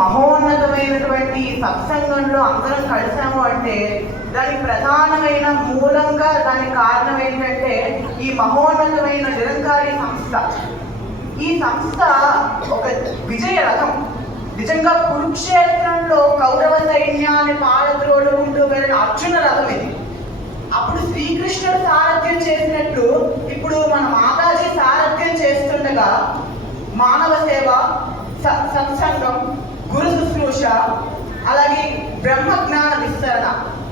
మహోన్నతమైనటువంటి సత్సంగంలో అందరం కలిసాము అంటే దానికి ప్రధానమైన మూలంగా దానికి కారణం ఏంటంటే ఈ మహోన్నతమైన నిరంకారి సంస్థ. ఈ సంస్థ ఒక విజయ రథం. నిజంగా కురుక్షేత్రంలో కౌరవ సైన్యాన్ని పారద్రోలుకుంటూ వెళ్ళిన అర్జున రథం ఇది. అప్పుడు శ్రీకృష్ణుడు సారథ్యం చేసినట్టు ఇప్పుడు మన మాతాజీ సారథ్యం చేస్తుండగా మానవ సేవ, సత్సంగం, గురు శుశ్రూష, అలాగే బ్రహ్మజ్ఞాన విస్తరణ,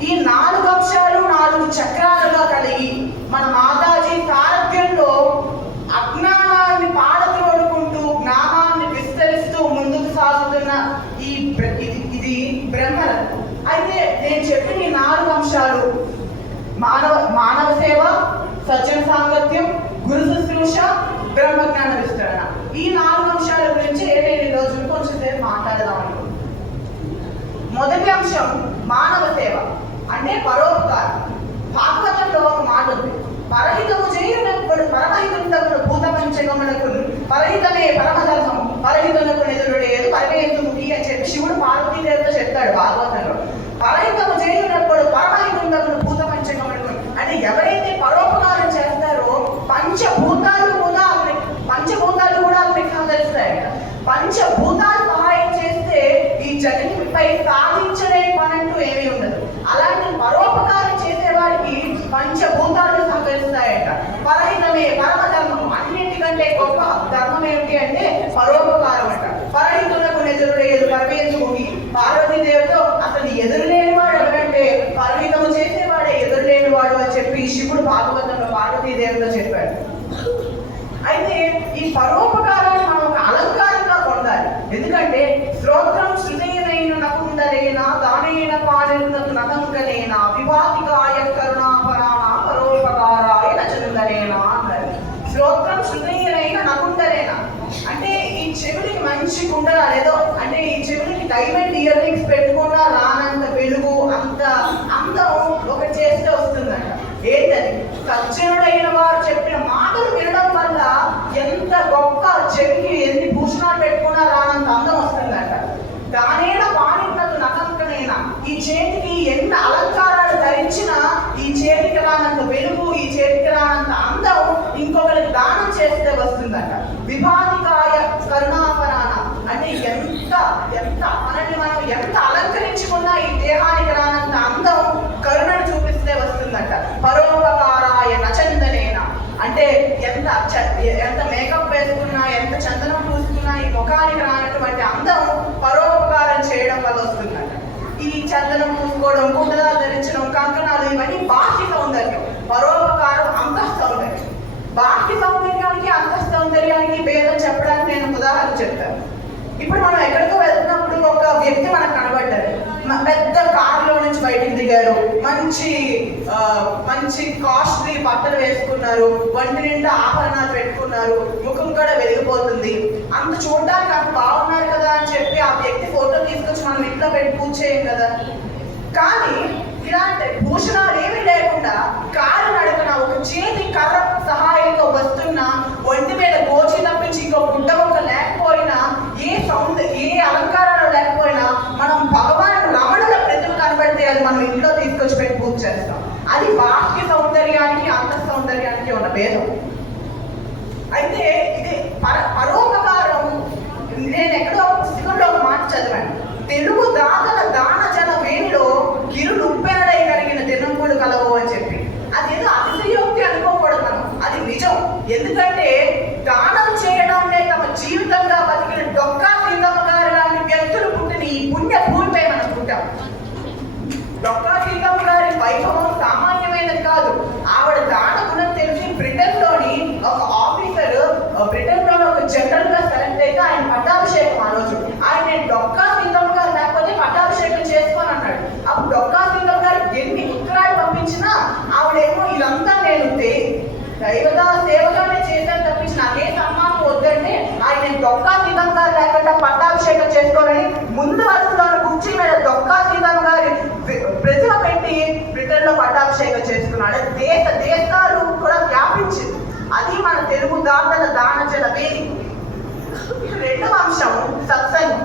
ఈ 4 అంశాలు 4 చక్రాలుగా కలిగి మన మాతాజీ సారథ్యంలో అజ్ఞానాన్ని పాడద్రోలుకుంటూ జ్ఞానాన్ని విస్తరిస్తూ ముందుకు సాగుతున్న ఇది బ్రహ్మరథం. అయితే నేను చెప్పిన ఈ 4 అంశాలు మానవ సేవ, సజ్జన సాంగత్యం, గురు శుశ్రూష, బ్రహ్మజ్ఞాన విస్తరణ, ఈ 4 అంశాల గురించి నేను ఈరోజు కొంచెం సేపు మాట్లాడదాం అనుకుంటున్నాను. మొదటి అంశం మానవ సేవ అంటే పరోపకారం. భాగవతంలో ఒక మాట ఉంది, పరహితము చేయునప్పుడు పరమహితుడు భూతపంచగములకు పరహితమే పరమధర్మం పరహితులకు ఎదురుడేదు పరమేందుముఖి అని చెప్పి శివుడు పార్వతీదేవితో చెప్తాడు భాగవతంలో. పరహితము చేయునప్పుడు పరమహితుడు భూతపంచగములకు అంటే ఎవరైతే పరోపకారం చేస్తారో పంచభూతాలు కూడా అతనికి సహకరిస్తాయట. పంచభూతాలు సహాయం చేస్తే ఈ జగతిపై సాధించలే పనంటూ ఏమీ ఉండదు. అలాంటి పరోపకారం చేసేవాడికి పంచభూతాలు సహకరిస్తాయట. పరహితమే పరమధర్మం, అన్నింటికంటే గొప్ప ధర్మం ఏమిటి అంటే పరోపకారం అంట. పరహితులకు ఎదురులేదు పరమేందుముఖి. పార్వతీదేవితో అతను ఎదురులేనివాడు ఎవరంటే పరహితము చేసేవాడే ఎదురులేనివాడు అని చెప్పి శివుడు భాగవతంలో పార్వతీదేవితో చెప్పాడు. అయితే ఈ పరోపకారాన్ని మనం ఒక అలంకారంగా పొందాలి. ఎందుకంటే శ్రోత్రం శృతైన నకుండలేనా దానైన పాలిరునకు నకంకలేనా విభాతికాయ కరుణాపరాణ పరోపకారాయ నచందలేనా అన్నారు. శ్రోత్రం శృతైన నకుండలేనా అంటే ఈ చెవుడికి మంచి కుండలా లేదో అంటే ఈ చెవుడికి డైమండ్ ఇయర్ రింగ్స్ పెట్టుకున్నా రానంత వెలుగు అంత అందం ఒక చేస్తే వస్తుందంట. ఏంటది? సజ్జనుడైన వారు చెప్పిన మాటలు వినడం వల్ల ఎంత గొప్ప చెవికి ఎన్ని భూషణాలు పెట్టుకున్నా రానంత అందం వస్తుందంట. దానేనా పాడినట్టు నకంకనైనా ఈ చేతికి ఎన్ని అలంకారాలు ధరించినా ఈ చేతికి రానంత వెలుగు, ఈ చేతికి రానంత అందం ఇంకొకరికి దానం చేస్తే వస్తుందంట. విభాతికాయ కరుణాపరాణ అంటే ఎంత మనల్ని మనం ఎంత అలంకరించుకున్నా ఈ దేహానికి రానంత అందం కరుణను చూపిస్తే వస్తుందంట. పరోపకారాయ నచందనేన అంటే ఎంత మేకప్ వేసుకున్నా ఎంత చందనం పూసుకున్నా ఈ ముఖానికి రానటువంటి అందం పరోపకారం చేయడం వల్ల వస్తుందంట. ఈ చందనం పూసుకోవడం, కుండలాలు ధరించడం, కంకణాలు ఇవన్నీ బాహ్య సౌందర్యం. పరోపకారం అంతః సౌందర్యం. బాహ్య సౌందర్యానికి అంతః సౌందర్యానికి భేదం చెప్పడానికి నేను ఉదాహరణ చెప్తాను. ఇప్పుడు మనం ఎక్కడికో వెళ్తున్నప్పుడు ఒక వ్యక్తి మనకు కనబడ్డారు, పెద్ద కారులో నుంచి బయటికి దిగారు, మంచి కాస్ట్లీ బట్టలు వేసుకున్నారు, ఒంటి నిండా ఆభరణాలు పెట్టుకున్నారు, ముఖం కూడా వెలిగిపోతుంది. అంత చూడడానికి అంత బాగున్నారు కదా అని చెప్పి ఆ వ్యక్తి ఫోటో తీసుకొచ్చి మనం ఇంట్లో పెట్టి పూజ చేయం కదా. కానీ ఇలాంటి భూషణాలు ఏమీ లేకుండా కారు నడుపున ఒక చేతి కర్ర సహాయంతో వస్తున్న, ఒంటి మీద గోచి తప్పించి ఇంకో గుడ్డ మొక్క లేకపోయినా, ఏ అలంకారాలు లేకపోయినా మనం భగవాన్ రమణుల ప్రతిమ కనబడితే అది మనం ఇంట్లో తీసుకొచ్చి పెట్టి పూజ చేస్తాం. అది బాహ్య సౌందర్యానికి అంతః సౌందర్యానికి ఉన్న భేదం. అయితే ఇది పరోపకారం. నేను ఎక్కడో పుస్తకంలో ఒక మాట చదివాను, తెలుగు దాతల దాన జన వేణిలో గిరులు ఉప్పెనడై కలిగిన దినంకుడు కలవు అని చెప్పి. అదేదో అతిశయోక్తి అనుకోకూడదు మనం, అది నిజం. ఎందుకంటే దానం చేయడాన్ని తమ జీవితంగా బతికిన డొక్కా సీతమ్మ గారు లాంటి వ్యక్తులు పుట్టిన ఈ పుణ్య భూమిపై మనం పుట్టాం. డొక్కా సీతమ్మ గారి వైభవం సామాన్యమైనది కాదు. ఆవిడ దాన గుణం తెలిసి బ్రిటన్లోని ఒక ఆఫీసర్, బ్రిటన్లోని ఒక జనరల్ గా సెలెక్ట్ అయితే ఆయన పట్టాభిషేకం ఆ రోజు. ఆయన డొక్కా సీతమ్మ గారు లేకపోతే పట్టాభిషేకం చేసుకొని అన్నాడు. అప్పుడు డొక్కా సీతమ్మ గారు ఎన్ని ఉత్తరాలు పంపించినా ఆవిడేమో ఇదంతా నేను దైవత సేవగానే చేశాను తప్పించి నాకే సన్మానం వద్దంటే ఆయన డొక్కా సీతమ్మ గారు లేకుండా పట్టాభిషేకం చేసుకోవాలని ముందు వరుసలో కుర్చీ మీద డొక్కా సీతమ్మ గారి ప్రతిమ పెట్టి బ్రిటన్ లో పట్టాభిషేకం చేసుకున్నాడు. దేశాలు కూడా వ్యాపించింది. అది మన తెలుగు దాతల దానజల వేదిక. రెండవ అంశం సత్సంగం.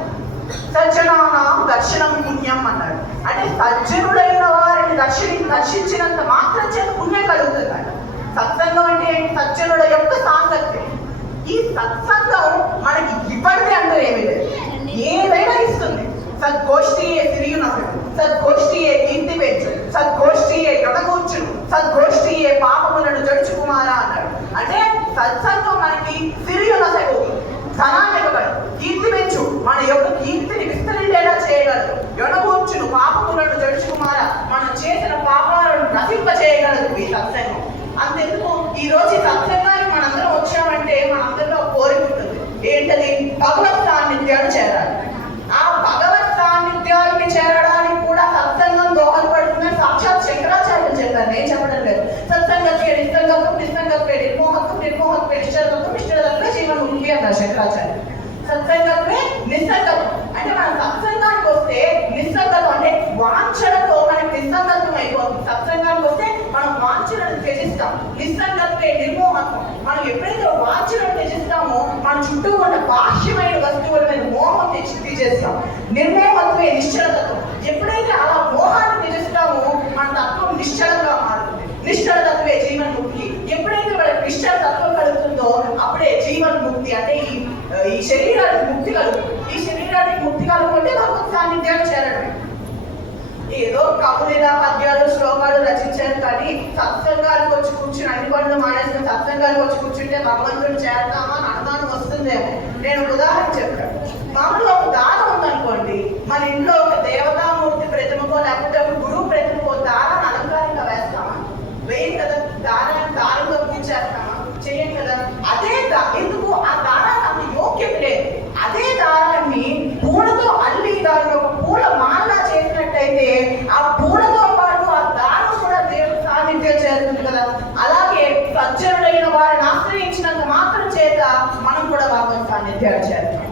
సజ్జనానాం దర్శనం పుణ్యం అన్నాడు. అంటే సజ్జనుడైన వారిని దర్శించినంత మాత్రం చేత పుణ్యం కలుగుతుందట. సత్సంగం అంటే ఏంటి? సజ్జనుల యొక్క సాంగత్యం. ఈ సత్సంగం మనకి ఇవ్వడితే అంటూ ఏమీ లేదు, ఏదైనా ఇస్తుంది. సద్గోష్ఠియే సిరియునసడు, సద్గోష్ఠియే కీర్తి పెంచు, సద్గోష్ఠియే ఎడగూర్చును, సద్గోష్ఠియే పాపములను జడుచు కుమారా అన్నాడు. అంటే సత్సంగం మనకి సిరియునసడు, ధనాన్ని ఇవ్వగలదు, కీర్తి పెంచు, మన యొక్క కీర్తిని విస్తరించేలా చేయగలదు, ఎడగూర్చును, పాపములను జడుచు కుమారా, మనం చేసిన పాపాలను నశింపచేయగలదు ఈ సత్సంగం. అంతెందుకు ఈ రోజు ఈ సత్సంగానికి మనందరం వచ్చామంటే మనందరిలో కోరిక ఉంటుంది. ఏంటది? భగవత్ సాన్నిధ్యాన్ని చేరాలి. ఆ భగవత్ సాన్నిధ్యాన్ని చేరడానికి కూడా సత్సంగం దోహదపడుతుందని సాక్షాత్ శంకరాచార్యులు చెప్పారు, నేను చెప్పడం లేదు. సత్సంగత్వే నిస్సంగత్వం, నిస్సంగత్వే నిర్మోహత్వం, నిర్మోహత్వే నిశ్చలత్వం, నిశ్చలత్వే జీవన్ముక్తి అన్నారు శంకరాచార్యులు. సత్సంగత్వే నిస్సంగత్వం అంటే మనం సత్సంగానికి వస్తే నిస్సంగత్వం అంటే వాంఛలతో మనకి నిస్సంగత్వం అయిపోతుంది. సత్సంగానికి వస్తే మనం వాంఛలను త్యజిస్తాం. నిస్సంగత్వే నిర్మోహత్వం, మనం ఎప్పుడైతే వాంఛలను త్యజిస్తామో మన చుట్టూ ఉన్న బాహ్యమైన వస్తువుల మీద మోహం తీసేస్తాం. నిర్మోహత్వే నిశ్చలతత్వం, ఎప్పుడైతే అలా మోహాన్ని త్యజిస్తామో మన తత్వం నిశ్చలంగా మారుతుంది. నిశ్చలతత్వే జీవన్ముక్తి, ఎప్పుడైతే వాళ్ళకి నిశ్చల తత్వం కలుగుతుందో అప్పుడే జీవన్ముక్తి అంటే ఈ శరీరానికి ముక్తి కలుగుతుంది. ఈ శరీరానికి ముక్తి కలుగుతుంటే భగవత్ సాన్నిధ్యాన్ని చేరడమే. ఏదో కవులేదా పద్యాలు శ్లోకాలు రచించారు కానీ సత్సంగాలకు వచ్చి కూర్చుని అన్ని పనులు మానేసిన సత్సంగాలకు వచ్చి కూర్చుంటే భగవంతుని చేరతామా అని అనుమానం వస్తుందేమో. నేను ఉదాహరణ చెప్తాను. మామూలుగా ఒక దారం ఉందనుకోండి, మన ఇంట్లో ఒక దేవతామూర్తి ప్రతిమకో లేకపోతే ఒక గురువు ప్రతిమకో దారాన్ని అలంకారంగా వేస్తామా? వేయం కదా. దారంతో పూజేస్తామా? చేయం కదా. అదే ఎందుకు ఆ దారాన్ని అంత యోగ్యం లేదు. అదే దారాన్ని పూలతో అల్లి దాన్ని ఒక పూల మాలలా చేసినట్టయితే ఆ పూలతో పాటు ఆ దారం కూడా దేవుడి సాన్నిధ్యం చేరుతుంది కదా. అలాగే సజ్జనుడైన వారిని ఆశ్రయించినంత మాత్రం చేత మనం కూడా భగవత్ సాన్నిధ్యాలు చేస్తాం.